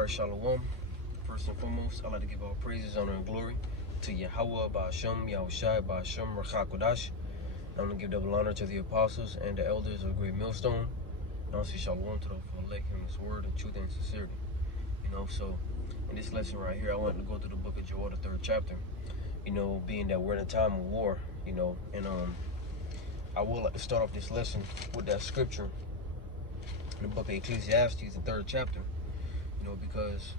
Alright, Shalom. First and foremost, I'd like to give all praises, honor, and glory to Yahweh, Ba'ashem, Yahushai, Ba'ashem, Rachakodash. I'm going to give double honor to the apostles and the elders of Great Millstone. And also Shalom to those who elect him his word and truth and sincerity. So in this lesson right here, I wanted to go through the book of Joel, the 3rd chapter. Being that we're in a time of war, and I would like to start off this lesson with that scripture in the book of Ecclesiastes, the 3rd chapter. Because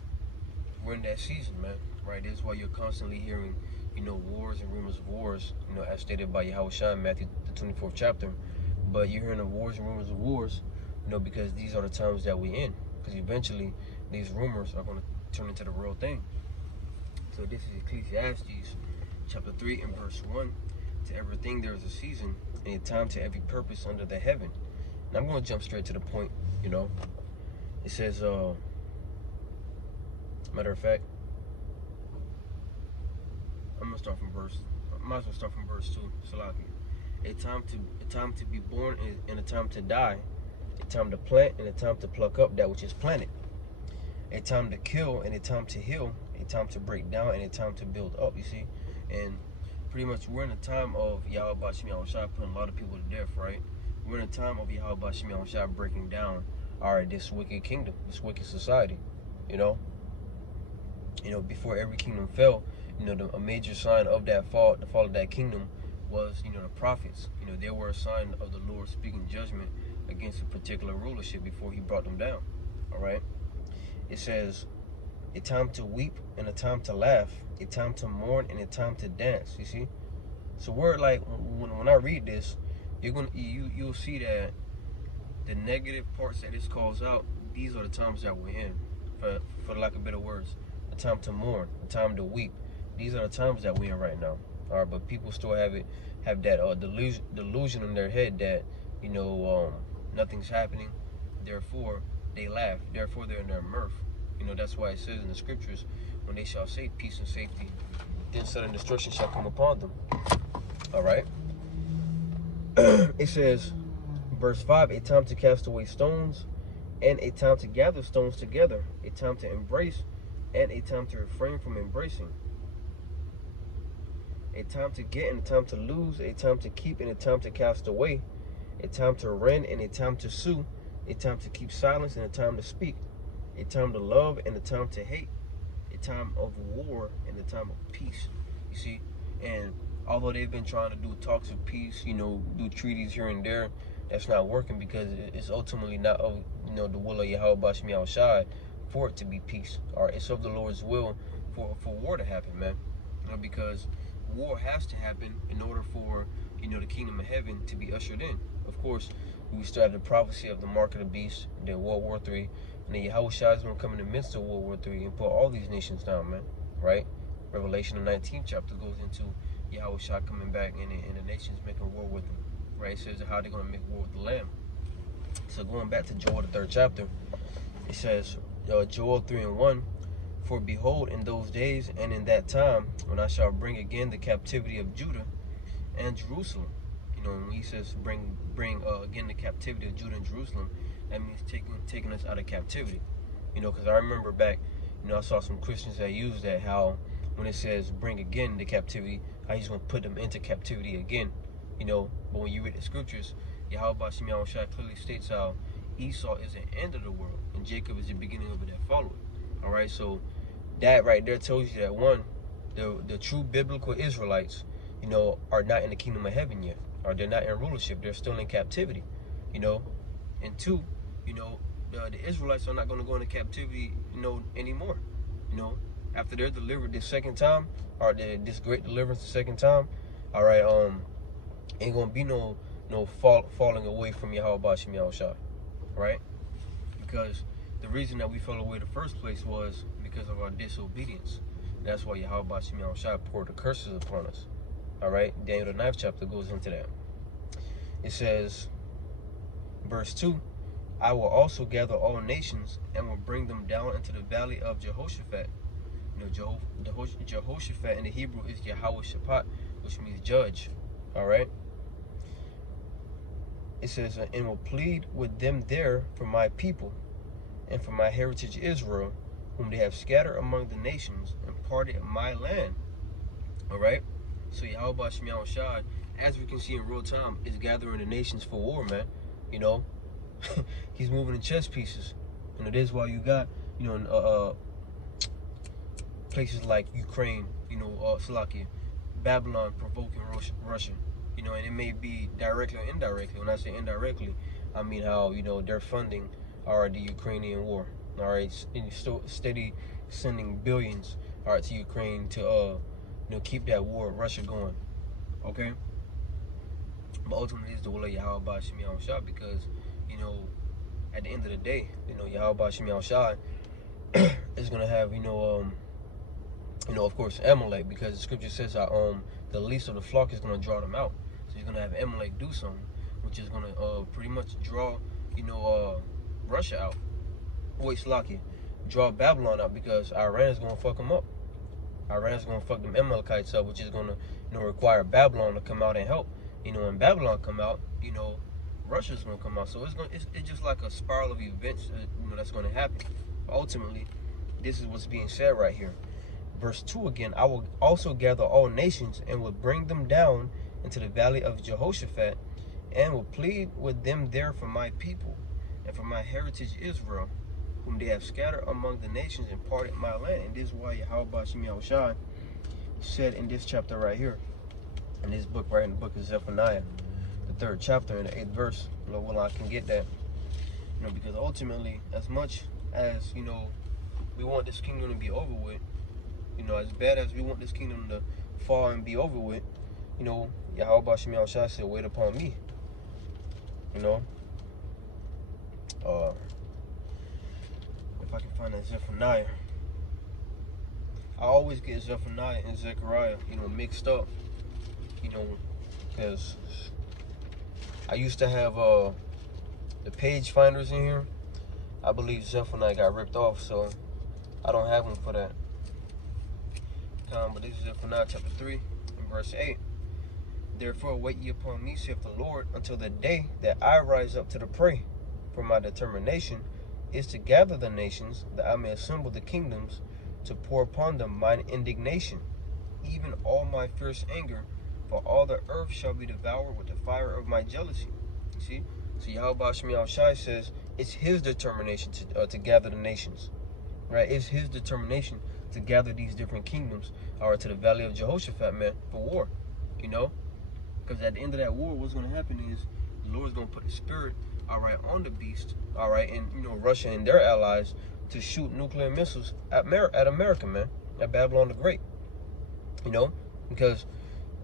we're in that season, man, right? This is why you're constantly hearing, wars and rumors of wars, as stated by Yahushua in Matthew, the 24th chapter. But you're hearing the wars and rumors of wars, because these are the times that we're in. Because eventually, these rumors are going to turn into the real thing. So this is Ecclesiastes, chapter 3 and verse 1. To everything there is a season, and a time to every purpose under the heaven. And I'm going to jump straight to the point, It says, matter of fact, I might as well start from verse 2. Salaki. A time to be born and a time to die, a time to plant and a time to pluck up that which is planted, a time to kill and a time to heal, a time to break down and a time to build up. You see, and pretty much we're in a time of Yahweh Ba'ashem Yahushua putting a lot of people to death, right? We're in a time of Yahweh Ba'ashem Yahushua breaking down this wicked kingdom, this wicked society, before every kingdom fell, a major sign of that fall, the fall of that kingdom, was, the prophets. They were a sign of the Lord speaking judgment against a particular rulership before he brought them down. All right. It says, a time to weep and a time to laugh, a time to mourn and a time to dance. You see? So we're like, when I read this, you'll see that the negative parts that this calls out, these are the times that we're in, for lack of better words. A time to mourn, a time to weep. These are the times that we're in right now. All right, but people still have that delusion in their head that nothing's happening, therefore they laugh, therefore they're in their mirth. That's why it says in the scriptures, when they shall say peace and safety, then sudden destruction shall come upon them. All right. It says, verse 5, a time to cast away stones and a time to gather stones together, a time to embrace and a time to refrain from embracing, a time to get and a time to lose, a time to keep and a time to cast away, a time to rend and a time to sue, a time to keep silence and a time to speak, a time to love and a time to hate, a time of war and a time of peace. You see? And although they've been trying to do talks of peace, do treaties here and there, that's not working, because it's ultimately not of the will of Yahweh Ba'ashem Yahushai for it to be peace. All right, it's of the Lord's will for war to happen, man. Because war has to happen in order for the kingdom of heaven to be ushered in. Of course, we started the prophecy of the mark of the beast, the World War III, and then Yahushua is going to come in the midst of World War III and put all these nations down, man. Right? Revelation, the 19th chapter, goes into Yahushua coming back and the nations making war with him. Right? It says how they're going to make war with the Lamb. So going back to Joel, the 3rd chapter, it says, Joel 3 and 1, for behold, in those days and in that time, when I shall bring again the captivity of Judah and Jerusalem. When he says bring again the captivity of Judah and Jerusalem, that means taking us out of captivity. Because I remember back, I saw some Christians that use that, how when it says bring again the captivity, how he's going to put them into captivity again. But when you read the scriptures, Yahweh Ba'ashem Yahushua clearly states how Esau is the end of the world and Jacob is the beginning of it that followed. All right, so that right there tells you that, one, the true biblical Israelites, are not in the kingdom of heaven yet, or they're not in rulership. They're still in captivity, and two, the Israelites are not going to go into captivity, anymore. After they're delivered this second time, or this great deliverance the second time, all right, ain't gonna be no falling away from Yahweh Ba'ashem Yahushua, right? Because the reason that we fell away in the first place was because of our disobedience. That's why Yahweh Ba'ashem Yahushua poured the curses upon us. All right, Daniel the 9th chapter goes into that. It says, verse 2, I will also gather all nations and will bring them down into the valley of Jehoshaphat. Jehoshaphat in the Hebrew is Yahweh Shaphat, which means judge. All right. It says, and will plead with them there for my people and for my heritage Israel, whom they have scattered among the nations and parted my land. All right. So Yahweh Shemiah Shai, as we can see in real time, is gathering the nations for war, man. You know, he's moving in chess pieces. You know, this is why you got, you know, places like Ukraine, you know, Slovakia, Babylon provoking Russia. You know, and it may be directly or indirectly. When I say indirectly, I mean how, you know, they're funding the Ukrainian war. All right, steady sending billions, to Ukraine to you know, keep that war with Russia going. Okay, but ultimately it's the will of Yahweh Shemiah Shai, because, you know, at the end of the day, you know, Yahweh Shemiah Shai is gonna have, you know, of course, Amalek, because the scripture says that the least of the flock is gonna draw them out. So he's gonna have Amalek do something, which is gonna pretty much draw, you know, Russia out. Wait, Slovakia, draw Babylon out, because Iran is gonna fuck them up. Iran is gonna fuck them Amalekites up, which is gonna, you know, require Babylon to come out and help. You know, when Babylon come out, you know, Russia's gonna come out. So it's just like a spiral of events, you know, that's gonna happen. Ultimately, this is what's being said right here. Verse 2 again, I will also gather all nations and will bring them down into the valley of Jehoshaphat, and will plead with them there for my people and for my heritage Israel, whom they have scattered among the nations and parted my land. And this is why Yahweh Shemiah Shai said in this chapter right here, in this book, right in the book of Zephaniah, the 3rd chapter in the 8th verse. You know, well, I can get that, you know, because ultimately, as much as, you know, we want this kingdom to be over with, you know, as bad as we want this kingdom to fall and be over with, you know, Yahweh Shemiah Shai said, wait upon me. You know, if I can find that Zephaniah, I always get Zephaniah and Zechariah, you know, mixed up, you know, because I used to have the page finders in here. I believe Zephaniah got ripped off, so I don't have them for that. But this is Zephaniah chapter 3 and verse 8. Therefore wait ye upon me, saith the Lord, until the day that I rise up to the prey. For my determination is to gather the nations, that I may assemble the kingdoms, to pour upon them mine indignation, even all my fierce anger, for all the earth shall be devoured with the fire of my jealousy. See? So Yahweh Shemiah Shai says it's his determination to gather the nations. Right? It's his determination to gather these different kingdoms, to the valley of Jehoshaphat, man, for war. You know? Because at the end of that war, what's going to happen is the Lord's going to put the spirit, on the beast, and, you know, Russia and their allies to shoot nuclear missiles at America, man, at Babylon the Great. You know? Because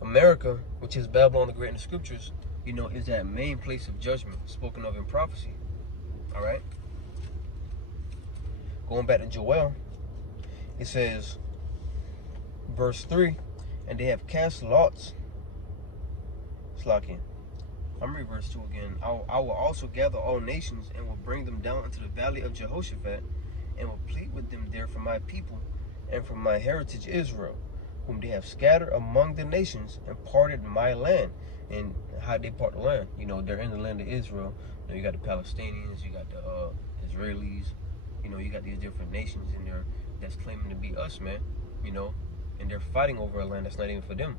America, which is Babylon the Great in the scriptures, you know, is that main place of judgment spoken of in prophecy. All right? Going back to Joel, it says, verse 3, and they have cast lots. Slakin. I'm reading verse 2 again. I will also gather all nations and will bring them down into the valley of Jehoshaphat, and will plead with them there for my people and for my heritage Israel, whom they have scattered among the nations and parted my land. And how they part the land? You know, they're in the land of Israel. You know, you got the Palestinians, you got the Israelis, you know, you got these different nations in there that's claiming to be us, man, you know, and they're fighting over a land that's not even for them.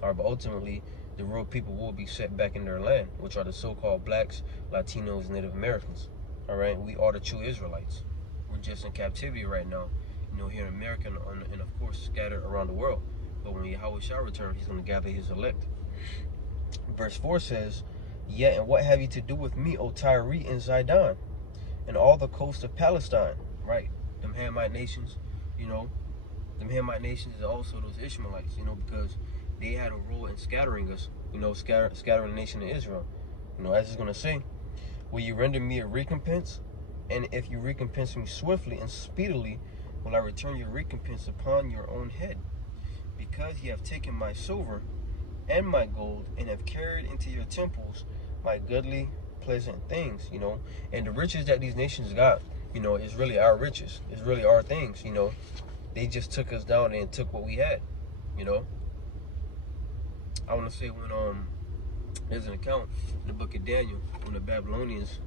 But ultimately, the real people will be set back in their land, which are the so-called blacks, Latinos, Native Americans. All right, we are the true Israelites. We're just in captivity right now, you know, here in America and of course scattered around the world. But when Yahweh shall return, he's going to gather his elect. Verse 4 says, yet, and what have you to do with me, O Tyre and Zidon, and all the coast of Palestine? Right, them Hamite nations, you know, them Hamite nations is also those Ishmaelites, you know, because they had a role in scattering us, you know, scattering the nation of Israel. You know, as it's going to say, will you render me a recompense? And if you recompense me swiftly and speedily, will I return your recompense upon your own head? Because ye have taken my silver and my gold, and have carried into your temples my goodly, pleasant things, you know. And the riches that these nations got, you know, is really our riches. It's really our things, you know. They just took us down and took what we had, you know. I want to say when there's an account in the book of Daniel when the Babylonians,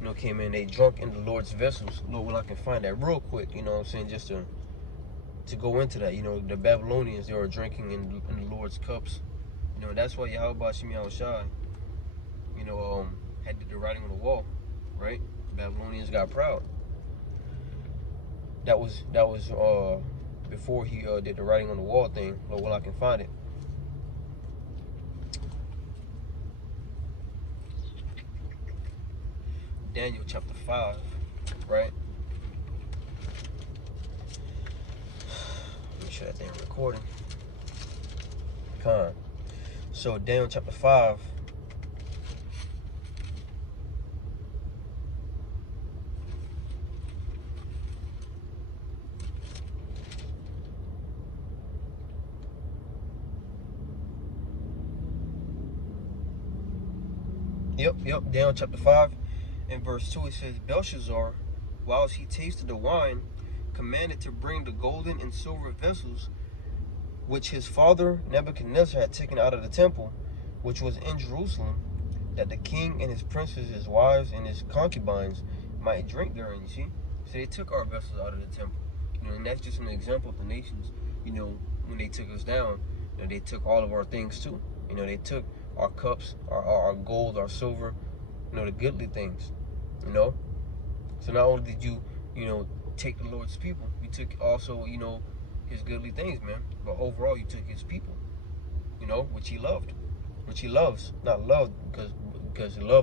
you know, came in, they drunk in the Lord's vessels. Lord, well, I can find that real quick, you know what I'm saying, just to go into that. You know, the Babylonians, they were drinking in the Lord's cups. You know, that's why Yahweh Shem Yahushai, you know, had the writing on the wall, right? The Babylonians got proud. That was before he did the writing on the wall thing. Lord, well, I can find it. Daniel chapter 5, right? Make sure that thing recording. Con. So Daniel chapter 5. Yep. Daniel chapter 5 and verse 2, it says, Belshazzar, whilst he tasted the wine, commanded to bring the golden and silver vessels which his father Nebuchadnezzar had taken out of the temple, which was in Jerusalem, that the king and his princes, his wives, and his concubines might drink therein. You see? So they took our vessels out of the temple. You know, and that's just an example of the nations. You know, when they took us down, you know, they took all of our things too. You know, they took our cups, our gold, our silver, you know, the goodly things. You know? So not only did you, you know, take the Lord's people, you took also, you know, his goodly things, man. But overall, you took his people, you know, which he loved, which he loves. Not loved because he loved